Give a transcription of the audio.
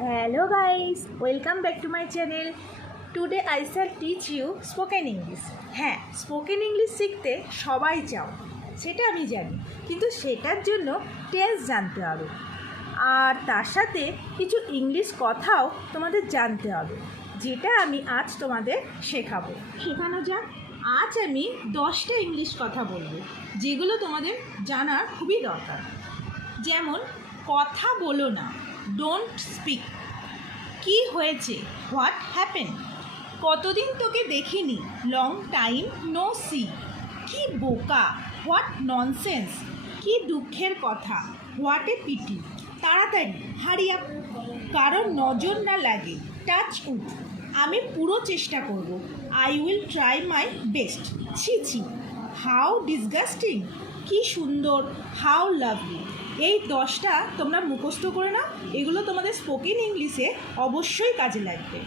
Hello guys, welcome back to my channel. Today I shall teach you spoken English. হ্যাঁ, spoken English শিখতে সবাই চাও, সেটা আমি জানি, কিন্তু সেটার জন্য টেন্স জানতে হবে আর তার সাথে কিছু ইংলিশ কথাও তোমাদের জানতে হবে, যেটা আমি আজ তোমাদের শেখানো যাক। আজ আমি 10টা ইংলিশ কথা বলবো যেগুলো তোমাদের জানার খুবই দরকার। যেমন কথা বলো না, ডোন্ট স্পিক। কি হয়েছে, হোয়াট হ্যাপেন। কতদিন তোকে দেখিনি, লং টাইম নো সি। কি বোকা, হোয়াট ননসেন্স। কি দুঃখের কথা, হোয়াট এ পিটি। তাড়াতাড়ি, হারি আপ। কারণ নজর না লাগে, টাচ উড। আমি পুরো চেষ্টা করব, I will try my best. ছি ছি, হাউ ডিসগাস্টিং। কি সুন্দর, হাউ লাভলি। এই 10টা তোমরা মুখস্থ করে নাও, এগুলো তোমাদের স্পোকেন ইংলিশে অবশ্যই কাজে লাগবে।